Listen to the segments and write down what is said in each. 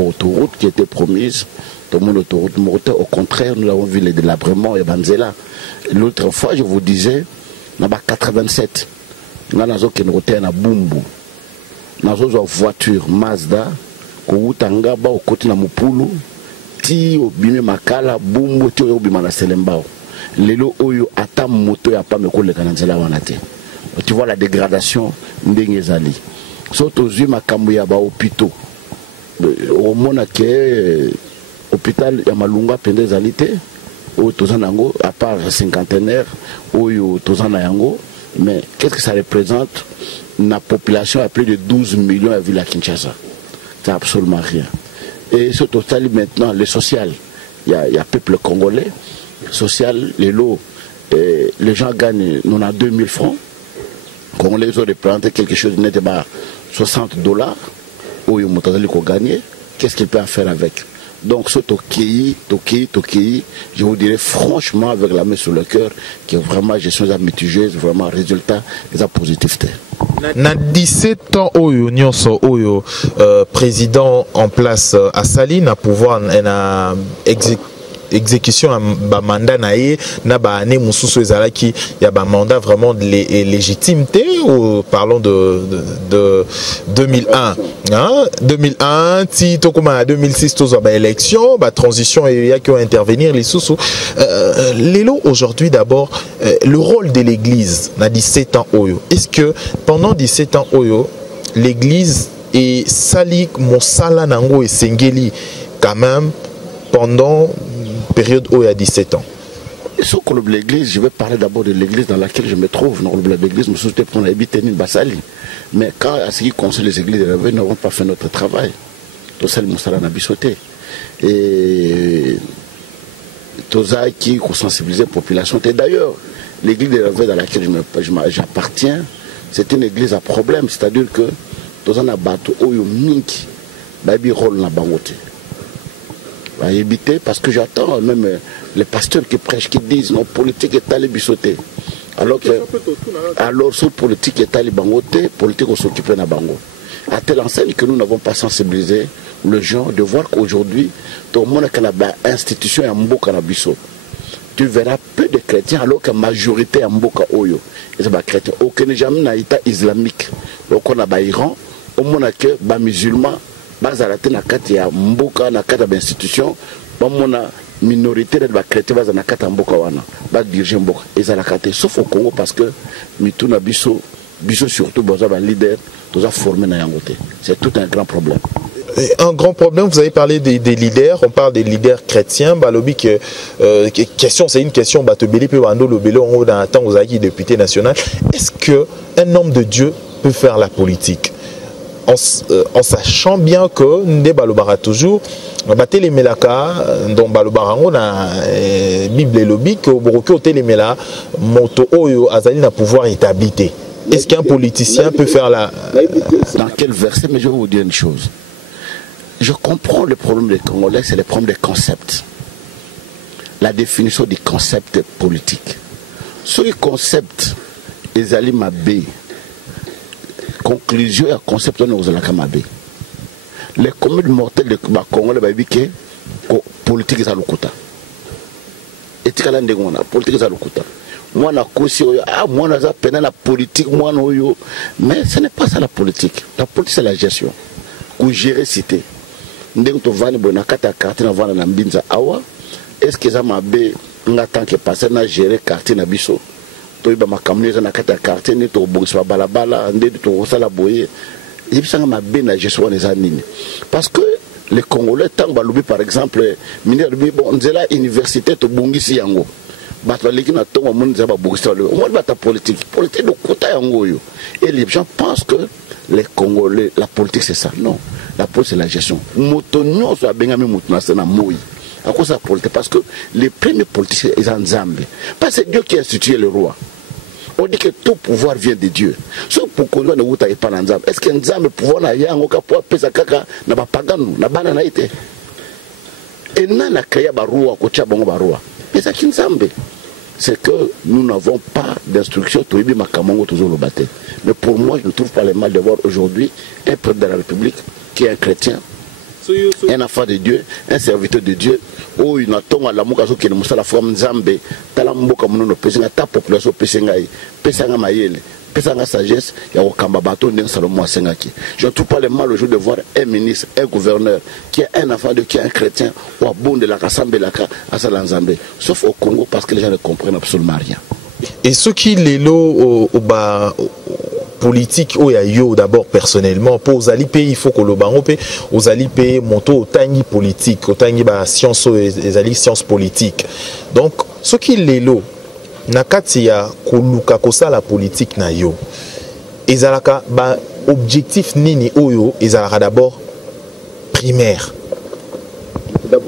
autoroute qui était promise. Tout le monde autoroute. Au contraire, nous avons vu les délabrements et Banzela. L'autre fois, je vous disais, dans 87, nous avons une Bumbu. Nous avons une voiture Mazda, Koutangaba, au côté de Mupulu, Ti, Bime Makala, Bumbu, Ti, Obimana Selembao. Lelo Oyo, Atam, Moto, et Apam, le Kananzela Wanate. Tu vois la dégradation d'Engezali. Surtout aux yeux, Makamouya, hôpitaux. Au monde que hôpital Yamalunga Pendezalité, au Tozanango, à part cinquantenaire, au Tozanayango, mais qu'est-ce que ça représente? La population a plus de 12 millions à Villa Kinshasa. C'est absolument rien. Et ce total maintenant, le social, il y a peuple congolais, social, les lots, les gens gagnent, on a 2000 francs. Congolais ont représenté quelque chose de net, $60, où ils ont gagné. Qu'est-ce qu'il peut en faire avec? Donc ce Tokéi, je vous dirais franchement avec la main sur le cœur que vraiment gestion mitigée, vraiment résultat des positivité. Na 17 ans oyo nyonso oyo président en place à Saline à pouvoir na exécution ba mandat naé na ba année mususu ezalaki ya ba mandat vraiment légitimité ou parlons de 2001 hein 2001 ti tokoma 2006 tozo ba élection ba transition et ya qui ont intervenir les sous lelo aujourd'hui d'abord le rôle de l'église na 17 ans oyo est-ce que pendant 17 ans oyo l'église et sali mosala nango et sengeli quand même pendant période où il y a 17 ans. Sur le club de l'église, je vais parler d'abord de l'église dans laquelle je me trouve. Dans le club de l'église, je suis pour habiter une Bassali. Mais quand à ce qui concerne les églises, nous n'avons pas fait notre travail. Tout ça, nous sommes sauté. Et tout ça qui sensibilise la population. Et d'ailleurs, l'église de Réveil dans laquelle j'appartiens, c'est une église à problème. C'est-à-dire que tout ça, n'a pas de minki, baby rôle na bangote. À éviter parce que j'attends même les pasteurs qui prêchent, qui disent non, politique est allée bissoter. Alors sur politique est allée bangoter, politique on s'occupe de bango. À telle enseigne que nous n'avons pas sensibilisé le gens de voir qu'aujourd'hui, tout le monde a une institution en Mboka na biso. Tu verras peu de chrétiens alors que la majorité en Mboka Oyo. Et c'est pas chrétien. Aucun jamais n'a été islamique. Donc on a Iran, au monde que les musulmans. Bazarate na kati ya mboka na kati ya institution ba mona minorité de ba chrétien baza na kati ya mboka wana ba diriger mboka ezala kati sauf au Congo parce que mituna biso surtout baza ba leader toza formé na yango te. C'est tout un grand problème. Un grand problème, vous avez parlé des leaders, on parle des leaders chrétiens, balobi que question, c'est une question batobeli pe bando lobelo on dans temps aux acquis député national. Est-ce que un homme de Dieu peut faire la politique? En sachant bien que Nde Balobara toujours batté les melaka dont Balobara on a Bible et lobby que Boroke Telemela moto oyo azali na pouvoir établi. Est-ce qu'un politicien peut faire la dans quel verset? Mais je vais vous dire une chose. Je comprends le problème des Congolais, c'est le problème des concepts. La définition des concepts politiques. Sur les concepts, ezali mabe. Conclusion et concept de la Kamabé. Les communes mortelles de Congolais que politique est à l'Okuta. Et tu as politique est à l'Okuta. Moi, moi, la politique, moi, mais ce n'est pas ça la politique. La politique, c'est la gestion. Pour gérer cité. Est-ce que ça m'a bé, tant que passé, n'a géré quartier Nabiso? Ma communauté na kata quartier ni to bongisa balabala ndé to sala boye et puis ça m'a bien gestion des années parce que les Congolais tant balobi par exemple mineur bi bon nzela université to bongisi yango batwa liki na to mon nzaba bongisa le on va ta politique de kota yango yo et les gens pensent que les Congolais la politique c'est ça. Non, la politique c'est la gestion motonyo so bengami mutuna na moi à cause de la politique parce que les premiers politiciens ils en Zambie parce que c'est Dieu qui a institué le roi. On dit que tout pouvoir vient de Dieu. Sauf pour qu'on ne voit pas Nzambe. Est-ce que Nzambe pouvoir na yango ka pour pesa kaka na ba pagano na bana na ite. Et nana créé ba roi ko tia bongo ba roi. Mais ça qui Nzambe. C'est que nous n'avons pas d'instruction to yebi makamongo toujours le battre. Mais pour moi je ne trouve pas le mal de voir aujourd'hui un président de la République qui est un chrétien, un enfant de Dieu, un serviteur de Dieu, où il attend à l'amour qui est la forme Nzambe, talamboka mono pesinga ta population pesingai, pesanga mayele, pesanga sagesse, ya okamba bato ndeng Salomo asengaki. Je ne trouve pas le mal au jour de voir un ministre, un gouverneur qui est un enfant de Dieu, qui est un chrétien, ou à bon de la Kassambe la à Salanzambe, sauf au Congo parce que les gens ne comprennent absolument rien. Et ce qui les lots au bas politique au yo d'abord personnellement pour aux alliés il faut que le bango aux alliés monto tangi politique tangi ba science les alliés sciences politiques donc ce qui les lots nakati ya koluka kosa la politique na yo ezalaka ba objectif nini oyo ezalaka d'abord primaire il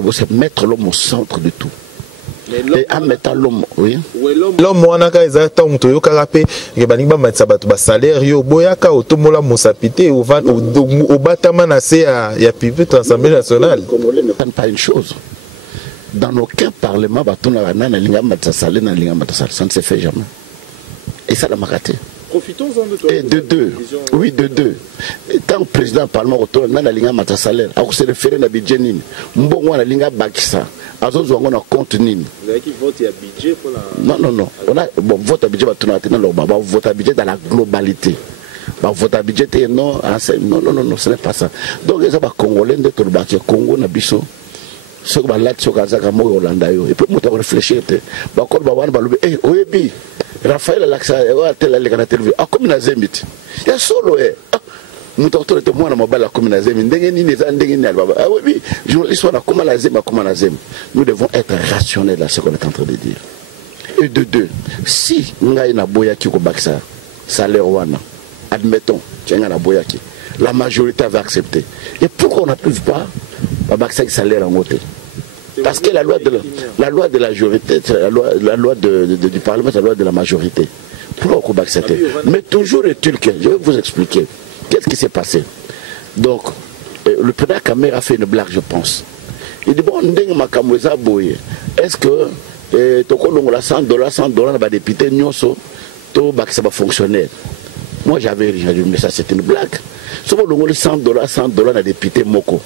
faut mettre l'homme au centre de tout. Et en mettant l'homme, oui. L'homme, on a qu'à les attendre, tu as qu'à salaire, yo boyaka automola mosapité au bâtiment assez à piper l'Assemblée nationale. Les Congolais ne prennent pas une chose. Dans aucun parlement, ça ne se fait jamais. Et ça, la maraté. Profitons-en de toi. Et de deux. Oui, de deux. Et tant que président du Parlement retourne, on a linga mata salaire. Alors c'est référé na budget nini. Mbongo na linga bakisa. Azozo on a compte nini. Vous avez qui vote il y a budget pour la. Non. On a bon vote à budget va tourner dans le baba vote à budget dans la globalité. Bah vote à budget non, ce n'est pas ça. Donc les aba congolais de tout le bâti Congo na biso. Ce que là sur Kazaka mo Yolanda yo. Et puis moi réfléchir te. Ba ko ba wan ba lobi oyebi. Raphaël Alaksa tel les canaux télévisés a comme Nazemit il y a solo nous t'entendons te moi na mobile comme Nazemit ndenge ni les ndenge ni baba ah oui journaliste on a comme Nazem nous devons être rationnels là ce qu'on est en train de dire et de deux si ngai na boyaki ko baksa salaire wana admettons tiens na boyaki la majorité va accepter et pourquoi on n'approuve pas baksa salaire en côté. Parce que la loi de la majorité, la loi du Parlement, c'est la loi de la majorité. Pourquoi on va accepter? Mais toujours est-il que, je vais vous expliquer, qu'est-ce qui s'est passé. Donc, le président Kamer a fait une blague, je pense. Il dit, bon, est-ce que $100 va député Nyonso, ça va fonctionner? Moi, j'avais dit, mais ça c'est une blague. Si vous avez $100 à député Moko,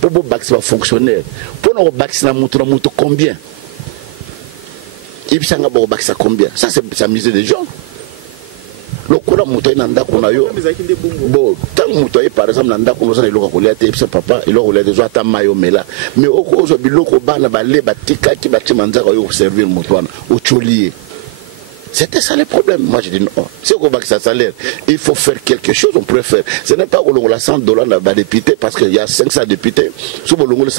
pour que ça va fonctionner, pour que ça va combien? Il va ça combien? Ça c'est amuser des gens. Le courant moutoy nanda qu'on a eu. Bon, tant moutoy par exemple nanda qu'on a eu le collier, papa, il a roulé des autres maillots mais là. Mais au cours de l'eau, bana balé, batika qui bâtit manza au servir moutoine, au cholier. C'était ça le problème. Moi je dis non. Si on va que ça salaire, il faut faire quelque chose, on pourrait faire. Ce n'est pas qu'on a $100 à député parce qu'il y a 500 députés. Si on a $100,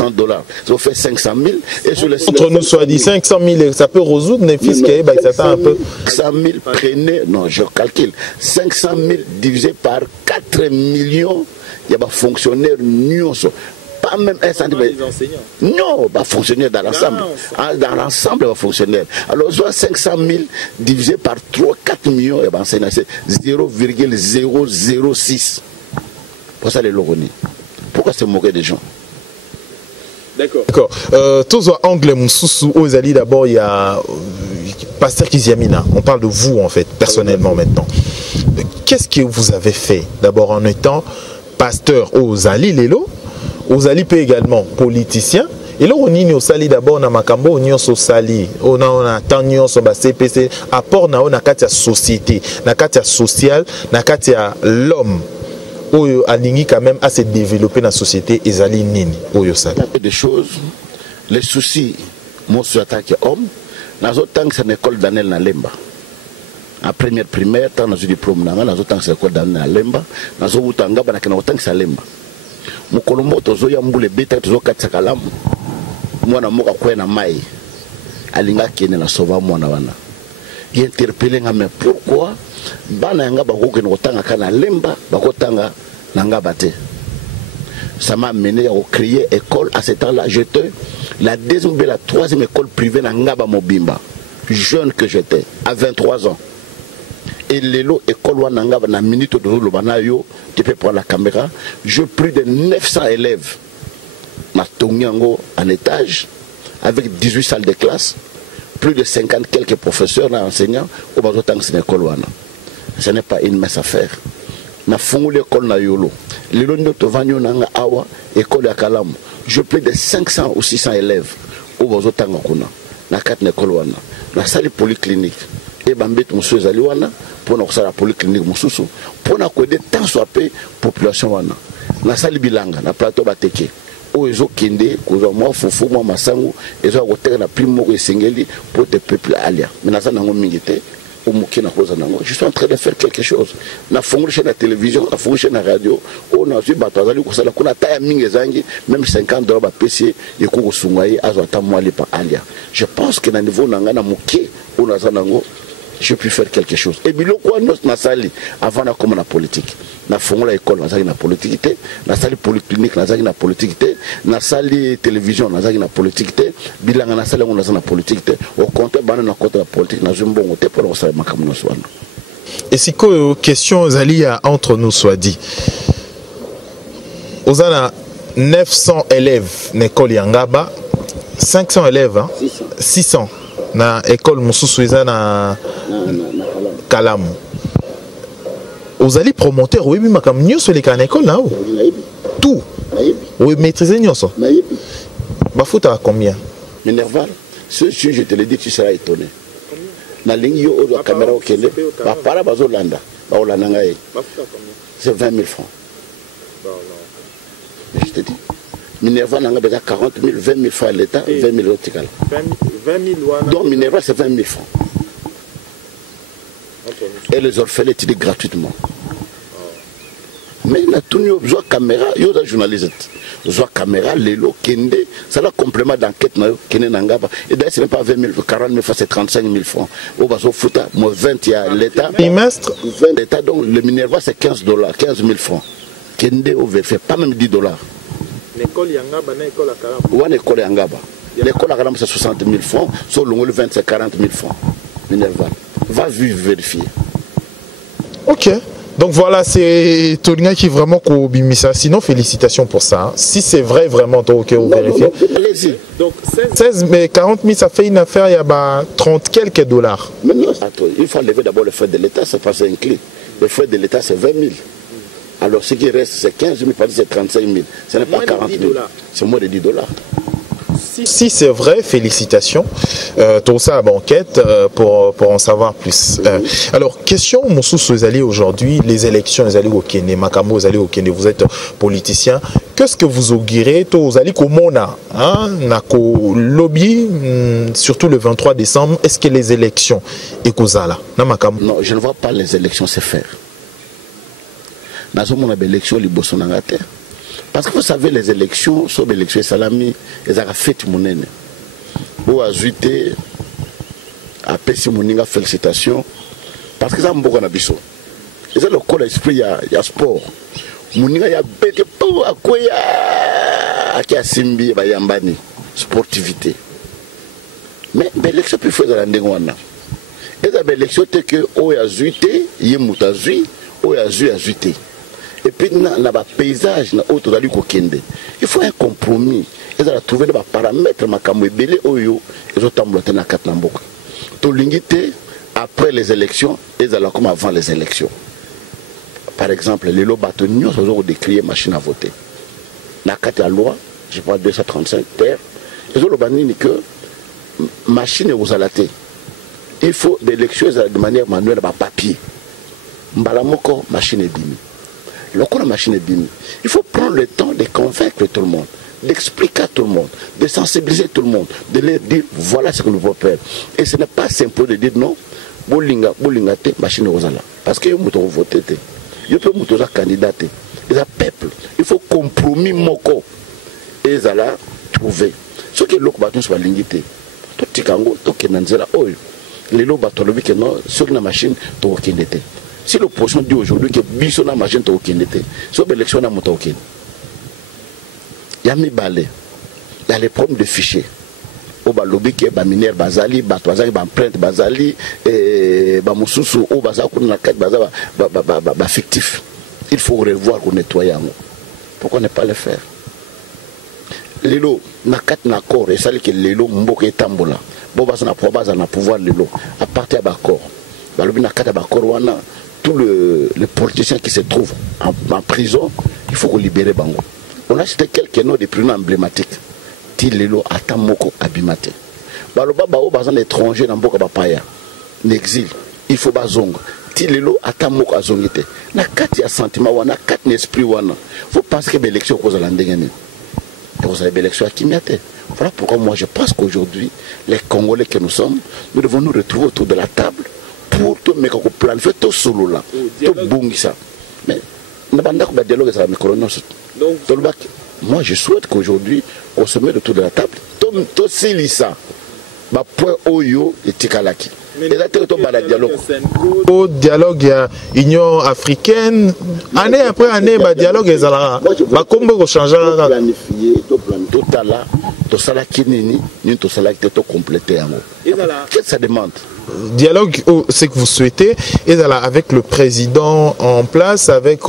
ça fait 500 000. Et sur les entre nous soit dit 500 000, ça peut résoudre les fiscs qui ça un peu. 500 000 prenez, non je calcule, 500 000 divisé par 4 millions, il y a des fonctionnaires nuances. Pas même un centimètre. Non, va fonctionner dans l'ensemble. Dans l'ensemble, va fonctionner. Alors, soit 500 000 divisé par 3-4 millions, c'est 0,006. Pour ça, les loroni. Pourquoi se moquer des gens? D'accord. Tous les anglais, aux alliés, d'abord, il y a Pasteur Kiziamina. On parle de vous, en fait, personnellement, maintenant. Qu'est-ce que vous avez fait? D'abord, en étant pasteur aux alliés, Lélo. Aux alliés également politiciens. Et là, on y sali d'abord na makambo on y sali. On a tant n'y ba CPC apport na on a katia société, na katia social, na katia l'homme. Oyo alingi quand même à se développer dans la société et zali nini oyo sali. Des choses, les soucis mon sur attaque homme, dans autant que c'est une école Daniel na Lemba. En première primaire, tant dans le diplôme na dans autant que c'est l'école Daniel na Lemba, dans autant que c'est Lemba. Mukolombo tozo ya mbule beta tozo kataka lamu mwana moka kwena mai alinga kene na sova mwana wana interpeller ngame pourquoi bana yanga bakoke ngotanga kana Lemba bakotanga nanga bate. Ça m'a amené à créer école à ce temps-là. J'étais la deuxième et la troisième école privée na Ngaba Mobimba, jeune que j'étais à 23 ans. Et l'élo école wananga na minute de l'obanayo, tu peux prendre la caméra. J'ai plus de 900 élèves na Tonyango en étage avec 18 salles de classe, plus de 50 quelques professeurs na enseignants au bazo tang c'est école wana. Ce n'est pas une mince affaire. Na fongu l'école na yolo. Les lots vanyo nanga awa école ya Kalamu. Je plais de 500 ou 600 élèves au bozotanga kuna. Na 4 école wana. Na salle polyclinique. Et bambet monsieur zali wana pour na sala polyclinique mususu pour na ko de temps soit peu population wana. Na salle bilanga na plateau bateke. O ezo kende ko mo fufu mo masangu ezo ko teka na primo ko singeli pour te peuple alia. Mais na sana ngo mingite. Je suis en train de faire quelque chose. Na fonction la télévision, na fonction la radio, on a vu batazali ko sala kuna taya mingi zangi même $50 ba PC et ko sungaye azota mwali pa alia. Je pense que na niveau nanga na muke on a zanango je peux faire quelque chose. Et biloko na sali avant na comme na politique. Na fongo la école na zaki na politique, na sali polyclinique na zaki na politique, na sali télévision na zaki na politique, bilanga na sali on na politique. Au compte bana na côté la politique na zumbongo te pour ça makamuno swana. Et si que question zali entre nous soit dit. Ozana 900 élèves n'école yangaba, 500 élèves hein? 600 na école mususu eza na Kalamu. Ozali promoteur oui makam nyonso le kana école na tout. Oui maîtriser nyonso. Bafuta à combien? Minerval, ce je te le dis tu seras étonné. Na ligne yo la caméra okende ba para bazolanda ba olanda ngai. C'est 20 000 francs. Je te dis. Minerval n'a pas 40 000, 20 000 francs à l'État, 20 000 euros. 20 000 donc Minerval c'est 20 000 francs. Et les orphelins étudient gratuitement. Mais la tournée besoin caméra, il y a des journalistes. Besoin caméra, l'élo, kende, ça a complément d'enquête kende nangaba. Et d'ailleurs ce n'est pas 20 000, 40 000 francs, c'est 35 000 francs. Au bas au foot, moi 20 il y a l'État. Trimestre. 20 l'État donc le Minerval c'est 15 000 francs. Kende au fait pas même 10 $. L'école Yangaba, l'école à Kalamu. Ou l'école Yangaba. L'école à Kalamu c'est 60 000 francs, sur le 20 c'est 40 000 francs. Minerval. Va vérifier. Ok. Donc voilà, c'est Tolinga qui vraiment ça. Sinon, félicitations pour ça. Hein. Si c'est vrai, vraiment, ok, vous vérifiez. Allez-y. Donc 16, mais 40 000, ça fait une affaire, il y a 30 quelques dollars. Mais non, attends, il faut enlever d'abord le frais de l'État, c'est pas un clé. Le frais de l'État, c'est 20 000. Alors ce qui reste, c'est 15 000, c'est 35 000. Ce n'est pas 40 000. C'est moins de 10 $. Si c'est vrai, félicitations. Tout ça à banquette pour en savoir plus. Alors, question, Moussou Zali aujourd'hui, les élections, les alliés au Kenya, Makambo, les alliés au Kenya, vous êtes politicien. Qu'est-ce que vous augurez, aux alliés Komona, Nako lobby, surtout le 23 décembre, est-ce que les élections, Ekozala, non, je ne vois pas les élections se faire. Dans ce moment, l'élection, les Bossonangate. Parce que vous savez, les élections, sont des élections salami, elles ont fait mon aîné. Vous avez à Pessi Moninga, félicitations. Parce que ça m'a beaucoup d'habitude. Et ça, le corps d'esprit, il y a sport. Moninga, il y a bête, à quoi il y a Simbi, il y a Mbani, sportivité. Mais l'élection peut faire de la ndengwana. Et l'élection, c'est que, il y a zuité, il y a moutazui, il y a zuité. Et puis, dans le paysage, il faut un compromis. Ils ont trouvé des paramètres, après les élections, ils ont comme avant les élections. Par exemple, les lots bâtonniers ont décrié machine à voter. Dans la loi, je crois 235 terres, ils ont dit que machine est aux alatés. Il faut des élections de manière manuelle par papier. Mbalamoko, machine est diminuée. La machine est binie. Il faut prendre le temps de convaincre tout le monde, d'expliquer à tout le monde, de sensibiliser tout le monde, de leur dire voilà ce que nous pouvons faire. Et ce n'est pas simple de dire non, bolinga te machine ozala. Parce que vous pouvez voter, vous pouvez candidater. Il y a peuple. Il faut compromis moko. Et ils allaient trouver. Ce qui est l'autre bâton soit l'ingité. Tout tikango, tout kenanzela oyo. Les lots bâtons le week-end, sur la machine, tout kenete. Si l'opposition dit aujourd'hui que Bissona na machine to okendete, so élection na moto okende. Ya mi balé. Il y a les problèmes de fichiers. Au balobi ke ba mineur bazali, ba toazali ba empreinte bazali et ba mususu au bazali ko na carte bazali ba fictif. Il faut revoir ou nettoyer. Pourquoi ne pas le faire? Lelo na carte na corps et ça que lelo mboka etambola. Bo bazana pouvoir lelo à partir de l'accord. Balobi na carte ba corps wana tous les politiciens qui se trouvent en prison, il faut libérer Bango. On a cité quelques noms de prénoms emblématiques. Tilelo Atamoko Abimate. Baloba Bao Bazan étranger dans Boka Bapaya. N'exil. Il faut Bazong. Tilelo Atamoko Azongite. Na kati ya sentiment wana, kati n'esprit wana. Faut penser que l'élection cause la ndengani. Et vous avez l'élection à Kimiate. Voilà pourquoi moi je pense qu'aujourd'hui, les Congolais que nous sommes, nous devons nous retrouver autour de la table pour tout mettre au plan, faire tout solo là, tout bungisa. Mais dialogue ça va moi je souhaite qu'aujourd'hui on se mette autour de la table, tout silisa, bah point oyo et tikalaki. Et là tu dialogue. Au dialogue ya Union africaine, année après année, bah dialogue est là. Bah comment on change là? Planifier, tout à l'heure. Tout ça là qui n'est ni tout ça là qui est tout complété en haut. Qu'est-ce que ça demande? Dialogue, c'est que vous souhaitez, et avec le président en place, avec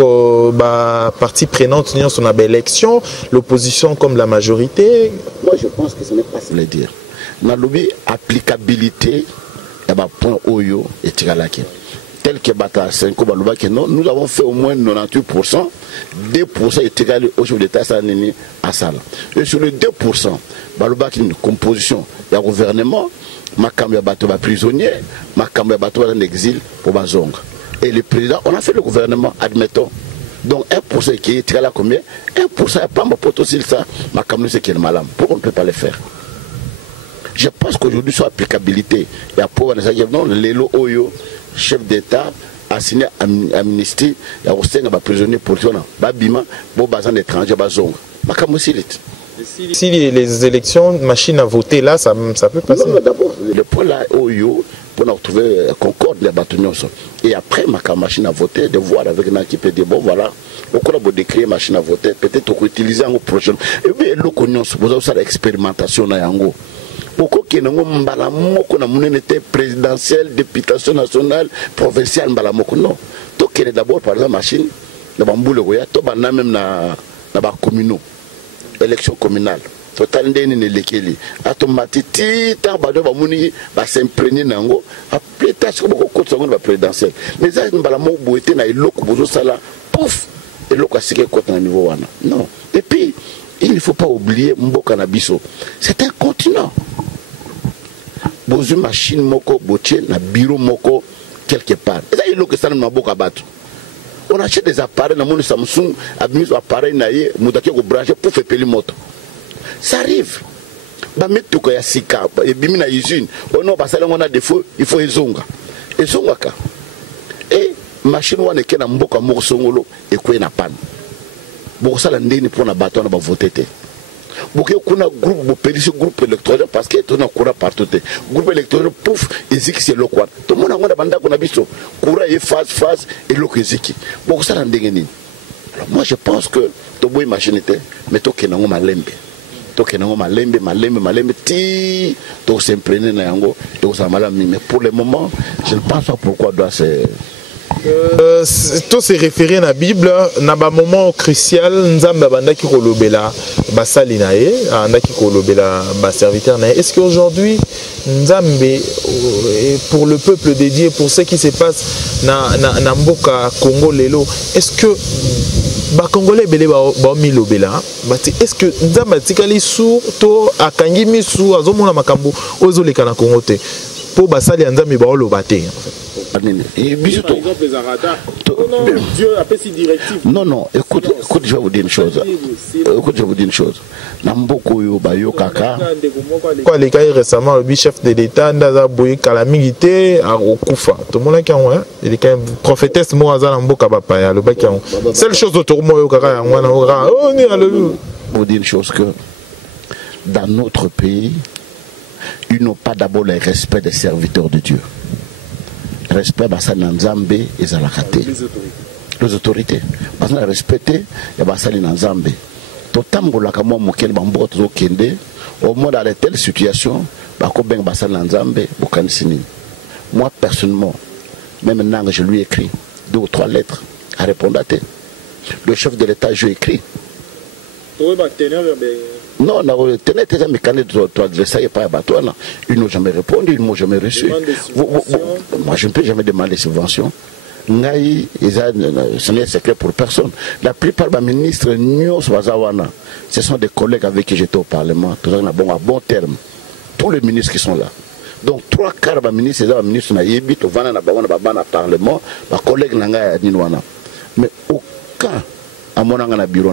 partie prenante, nous on a élection, l'opposition comme la majorité. Moi je pense que ce n'est pas ça le dire. Dans l'objet applicabilité, il y a point oyo et tigalaki. Tel que Bata 5 nous avons fait au moins 98%, 2% est égal au chef d'État à Sala. Et sur les 2%, Balouba qui est une composition, il y a un gouvernement, Makambi Bato va prisonnier, Makambi Bato va en exil pour Bazong. Et le président, on a fait le gouvernement, admettons. Donc 1% qui est égal à combien? 1% n'est pas mon poteau s'il ça, Makambi c'est qui est malade. Pourquoi on ne peut pas le faire? Je pense qu'aujourd'hui, sur l'applicabilité, il y a pour Lelo Oyo, chef d'État, a signé amnistie, il y a aussi un prisonnier politique, Babima, Bobazan étranger, Bazong. Si les élections, machine à voter là, ça peut passer. Non, d'abord, le point là, Oyo, pour nous trouver concorde, les bâtonnons. Et après, ma machine à voter, de voir avec une équipe de bon, voilà. Au cours de décrire machine à voter, peut-être qu'on utiliser en prochain. Et bien, nous connaissons, vous avez l'expérimentation dans Yango. Pourquoi qu'il y a une présidentielle, députation nationale, provinciale, non. Tout qu'il y a d'abord, par exemple, machine, le bambou, le goya, tout le même dans la commune, élection communale. Total ndeni ne lekeli. Automatique, tant bado ba muni ba s'imprégner nango. Après tâche ko ko seconde ba présidentielle. Mais ça mbala mo boité na eloko bozo sala. Pouf, eloko asike ko na niveau wana. Non. Et puis il ne faut pas oublier Mboka na biso. C'est un continent. Bozu machine moko botier na bureau moko quelque part. Et ça il faut que ça na boka batu. On achète des appareils na mon Samsung, a mis appareil na ye, mutaki ko brancher pour faire peli moto. Ça arrive. Ba metto ko ya sika, et bimi na usine. On a basala on a défaut, il faut ezonga. Ezonga ka. Et machine wana ke na mboka moko songolo e ko na panne. Boko sala ndeni pour na bato na ba voter te. Boko kuna groupe bo pédition groupe électoral parce que to na courant partout te. Groupe électoral pouf eziki c'est lokwa. To mona ngona banda ko na biso. Courant e face et loko eziki. Boko sala ndenge nini. Alors moi je pense que to boy machine te mais to ke na ngoma lembe. Malembe, ti, to s'imprégner na yango, to s'amalami. Mais pour le moment, je ne pense pas pourquoi doit se. Tout se référer à la Bible, na ba moment crucial, nzamba bandaki kolobela basali nae, andaki kolobela ba serviteur nae. Est-ce qu'aujourd'hui nzambe pour le peuple dédié, pour ce qui se passe na mboka Congo lelo, est-ce que ba Congolais belé ba milobela, est-ce que nzamba tikali sou to akangi misu azomona makambo ozoleka na Congo te pour basali nzambe ba olobate en fait. Par exemple, les Arada. Non, Dieu a fait si directive. Non, écoute, je vais vous dire une chose. Namboko yo bayo kaka. Quoi, les cas récemment, le chef de l'État n'a boyé calamité à Okufa. Tout le monde qui a un, il est quand même prophétesse Moaza Namboka Bapaya, le bac. Seule chose autour de moi, vous dire une chose que dans notre pays, ils n'ont pas d'abord le respect des serviteurs de Dieu. Respect basali nzambe ezalakate les autorités basali respecter ya basali nzambe totambola kama mokeli bamboto zo kende au moins dans de telles situations bako ben basali nzambe bokanisini. Moi personnellement même maintenant je lui écris 2 ou 3 lettres à répondre à tes. Le chef de l'État je écris. Non, tenez tes amis candidats de adversaire par Batouana. Ils n'ont jamais répondu, ils ne m'ont jamais reçu. Moi, je ne peux jamais demander subvention. ngai ce n'est secret pour personne. La plupart des ministres ce sont des collègues avec qui j'étais au Parlement, tous à bon terme. Tous les ministres qui sont là. Donc 3/4 des ministres, c'est des ministres qui sont là, au Parlement, des collègues nanga ninwana. Mais aucun à mon bureau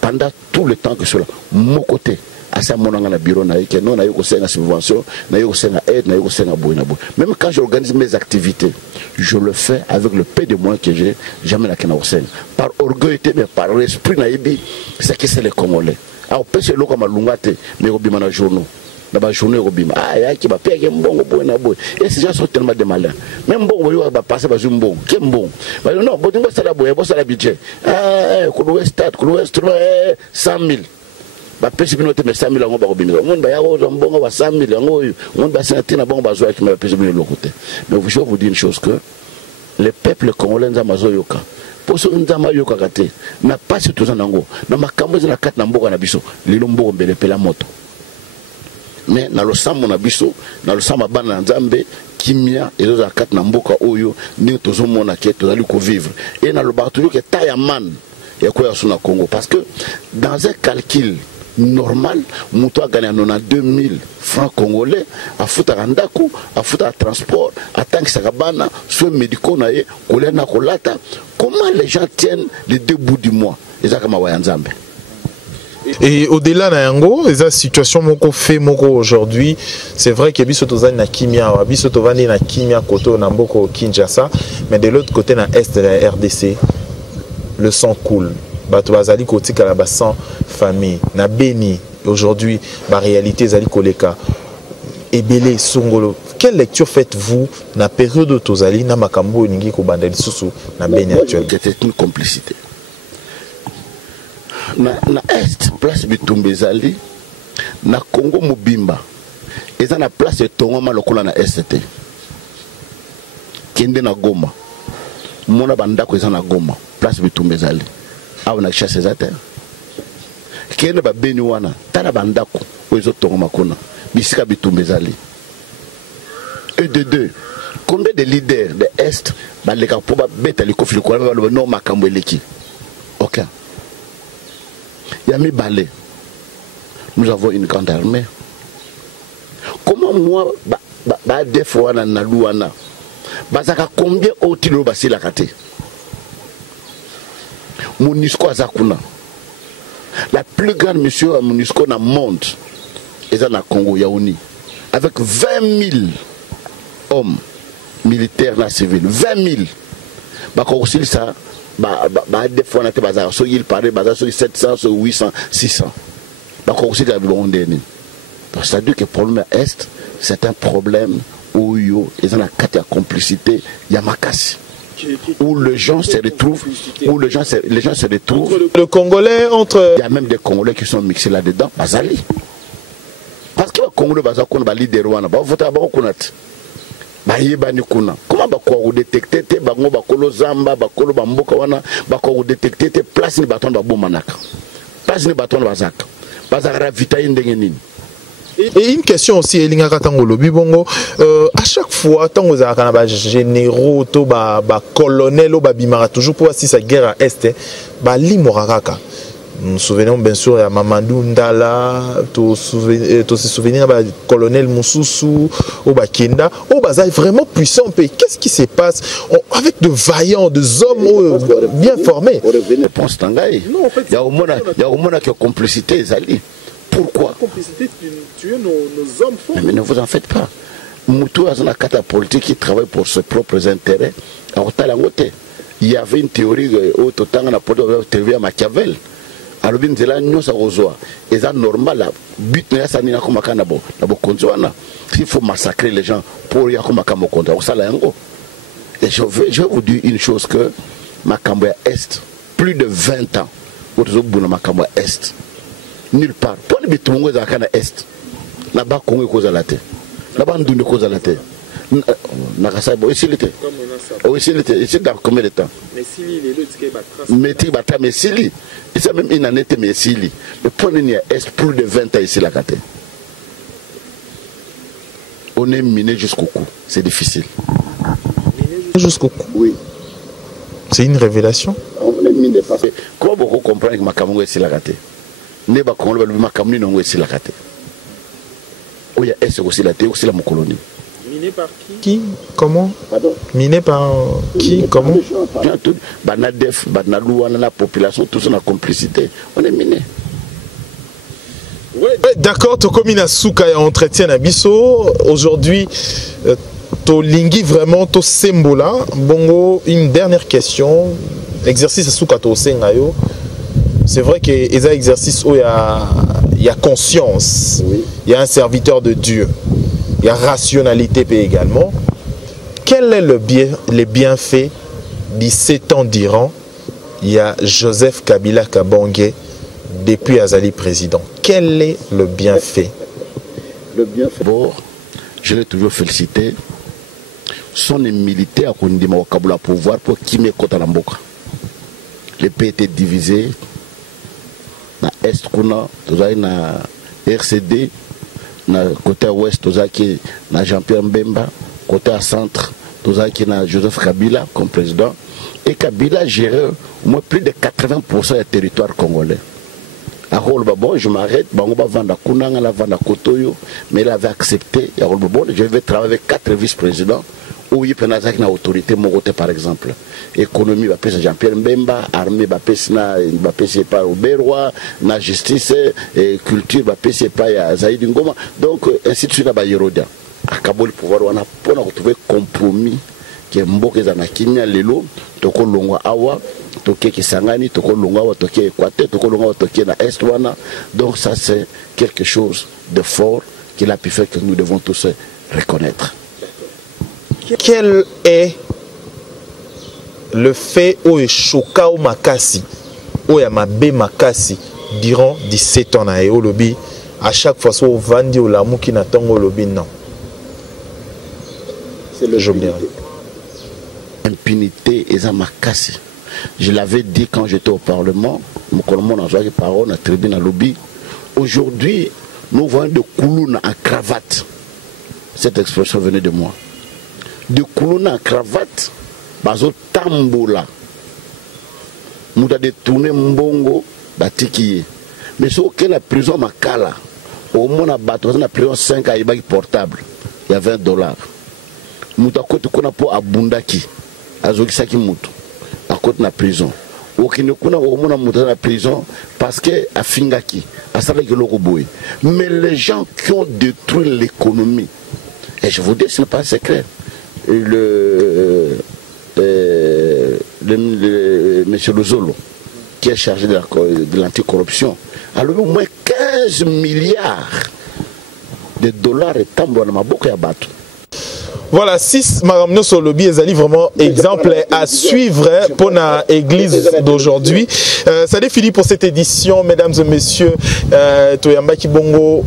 pendant tout le temps que je suis là, mon côté. À ce moment là, bureau na que non na yo senga subvention, na yo senga aide, na yo senga boy na boy. Même quand j'organise mes activités, je le fais avec le peu de moyens que j'ai, jamais la kena senga. Par orgueil mais par esprit na ibi, c'est que c'est les Congolais. Alors pèse le comme lungate, mais au bima na journaux. Na ba journée au bima. Ah ya ki ba peke mbongo boy na boy. Et ces gens sont tellement des malins. Même bon yo ba passer ba zumbo, que mbongo. Ba non, bon dingo sala boy, bon sala budget. Ah, ko do stade, ko do 100 000. Ba pesi bino te 100 000 ngo ba kobimisa monde ba ya ko mbongo ba 100 000 ngo monde ba sentina bongo ba zoa ki ma pesi bino lokote. Mais je vais vous dire une chose que les peuples congolais nzamazo yoka pour ce nzama yoka kate na pasi tous nango na makambo na kat na mboka na biso lilo mboko mbele pela moto. Mais na lo sambo na biso na lo samba bana nzambe kimia et les kat na mboka oyo ni tozo mona ke tozali ko vivre et na lo batulu ke tayaman ya ko ya suna Congo parce que dans un calcul normal, Moutou a gagné 92 000 francs congolais à foutre à Randaku, à foutre à transport, à Tank Sagabana, soit médicaux, Kolena Kolata. Comment les gens tiennent les 2 bouts du mois? Et au-delà de la situation moko fait moko aujourd'hui, c'est vrai que Bisotozani na Kimia, Bisotovani na Kimia koto na mboko Kinshasa, mais de l'autre côté na est de la RDC, le sang coule. Bato bazali kotika la sans famille na Beni aujourd'hui la réalité zali koleka ebele songolo. Quelle lecture faites-vous na période de tozali na makambo ningi ko bandeli susu na Beni actuellement? C'était une complicité na est place Bitumba zali na Congo Mobimba eza na place Tongoma lokola na ST kende na Goma mona bandako eza na Goma place Bitumba zali on a chassé les terres. Qui est le Beniwana, Tana Bandako, aux autres Makona, Bisika Bitumbezali. Et de deux, combien de leaders de l'Est, les gars, pour bête les conflits, le nom Makambeleki? Aucun. Yami Balé, nous avons une grande armée. Comment moi, des fois, dans la Louana, combien au-tilo basi la kate? MONUSCO Azakuna. La plus grande mission à MONUSCO dans le monde est dans le Congo Yaouni. Avec 20 000 hommes militaires et civils. 20 000. Bah, aussi ça, des fois, on a été bazar. Soit il parlait bazar, soit 700, soit 800, 600. Bah, aussi il y a c'est-à-dire que le problème est, c'est un problème où il y a une complicité, il y a Makassi. Où les gens se retrouvent, les gens se retrouvent. Le Congolais entre... Il y a même des Congolais qui sont mixés là-dedans, Bazali. Parce que les Congolais, Bazakon, Bali de Rwanda, Bavota Bakonat. Bayebani Kuna. Comment Bako détecter, Bango Bakolo Zamba, Bakolo Bamboka Wana, Bako détecter, place ni bâton de Bomanaka. Place ni bâton de Bazak. Bazara Vitaïn Dengenin. Et une question aussi, Elinga Katangolo Bibongo, à chaque fois, tant que vous avez généraux, colonel, bimara toujours pour assister à la guerre à Est, Limoraraka. Nous nous souvenons bien sûr de Mamadou Ndala, tous se souvenir du colonel Moussoussou, au Bakenda, au Bazaï vraiment puissant. Qu'est-ce qui se passe avec de vaillants, des hommes bien formés? Je pense que il y a au moins qui complicité, Zali. Pourquoi? La complicité, tuer nos hommes forts. Mais ne vous en faites pas. Moutou a une carte politique qui travaille pour ses propres intérêts. Il y avait une théorie au total on a théorie à Machiavel. Alors bien là nous ça reçoit. Et ça normal but n'est ça ni na comme kanabo. Il faut massacrer les gens pour y comme kamokonda. Ça là ngo. Et je vais vous dire une chose que Makamboya Est plus de 20 ans au Zobuna Makamboya Est. Nulle part. Pour les Bitongo dans la Est, là-bas, Congo est cause à la terre. Là-bas, nous sommes cause à la terre. Nakasa, ici, il était. Ici, il était. Ici, dans combien de temps? Mais si il est l'autre qui est battu. Mais si il est même une année, mais si il est. Le point de vue Est, plus de 20 ans ici, la Kate. On est miné jusqu'au cou. C'est difficile. jusqu'au cou. Oui. C'est une révélation. On est miné parce que comment beaucoup comprendre que Makamungo est la raté. Ne ba Congo le Makamuni non est la raté. Oui, est aussi la terre aussi la colonie. Miné par qui? Comment? Pardon? Miné par qui? Miné Comment? Bien tout. Banadef, Banalou, la population, tous en complicité. On est miné. Ouais, d'accord, Tokomi Nasuka et entretien à Bisso. Aujourd'hui, to lingi vraiment to sembola. Bongo, une dernière question. Exercice Suka to sengayo. C'est vrai que les exercices où il y a conscience, oui. Il y a un serviteur de Dieu, il y a rationalité également. Quel est les bienfaits 17 ans d'Iran? Il y a Joseph Kabila Kabangé depuis Azali président. Quel est le bienfait? Le bienfait. Bon, je l'ai toujours félicité. Son militaire qu'on dit au Kabula pouvoir pour qui me compte à l'amboka. Les pays étaient divisés. Na Est kuna, tozali na RCD, na côté ouest tozali na Jean-Pierre Mbemba, côté à centre tozali na Joseph Kabila comme président. Et Kabila gérait au moins plus de 80% du territoire congolais. Alors bon, je m'arrête, bon, on va vendre Kunanga, la vendre Kotoyo, mais il avait accepté. Alors bon, je vais travailler avec 4 vice-présidents. Où il y a une autorité, Mogote par exemple. Économie, va passer Jean-Pierre Mbemba, armée, va passer par Oberwa, la justice, et culture, va passer par Zaïd Ngoma. Donc, ainsi de suite, à Bayerodia. À Kabul, pouvoir, on a pour retrouver compromis que Mboke Zanakinya, Lelo, Toko Longwa Awa, Toke Kisangani, Toko Longwa, Toke Équateur, Toko Longwa, Toke na Estwana. Donc, ça, c'est quelque chose de fort qu'il a pu faire que nous devons tous reconnaître. Quel est le fait où Shokao Makasi, où Yamabe Makasi, durant 17 ans au lobby, à chaque fois où Vandi ou Lamou qui n'attend au lobby, non. C'est le jeu. Impunité et Makasi. Je l'avais dit quand j'étais au Parlement, mon colonel a joué parole, a tribune à lobby. Aujourd'hui, nous voyons de Koulouna en cravate. Cette expression venait de moi. De Koulouna en cravate, bazo tambola. Mouta de tourner mbongo, batiki. Mais si aucun la prison makala, au moins la bateau, la prison 5 à Ibaki portable, il y a $20. Mouta kote kuna po abundaki, azokisaki moutou, à côté de la prison. Aucune kuna au moins mouta la prison parce que à Fingaki, à Salaki Lokoboy. Mais les gens qui ont détruit l'économie, et je vous dis, ce n'est pas un secret. Monsieur Lozolo, qui est chargé de l'anticorruption, a levé au moins 15 milliards de dollars et tambour dans ma boucle à battre. Voilà, 6 Maramno sur le lobby, ezali vraiment exemple à suivre pour l'église d'aujourd'hui. Ça définit pour cette édition, mesdames et messieurs. Toyamba Kibongo,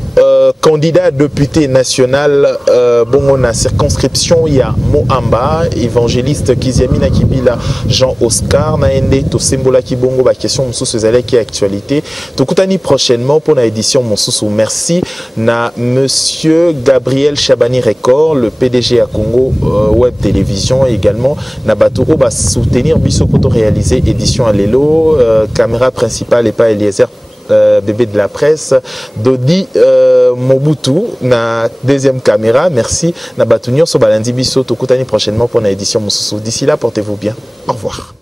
candidat à député national, bongo na circonscription, il y a Mohamba, évangéliste Kiziamina Kibila, Jean-Oscar, Naende, Tosembola Kibongo, la question Moussous Zalek qui est actualité. Tokutani prochainement pour l'édition Moussous. Merci na monsieur Gabriel Chabani Record, le PDG à Congo Web Télévision également. Nabaturo va soutenir Bisso pour réaliser édition à Lelo, caméra principale et pas Eliezer. Bébé de la presse, Dodi Mobutu, na deuxième caméra, merci. Nabatunio Sobalandi Bisso, Tokutani prochainement pour l'édition Moussou. D'ici là, portez-vous bien. Au revoir.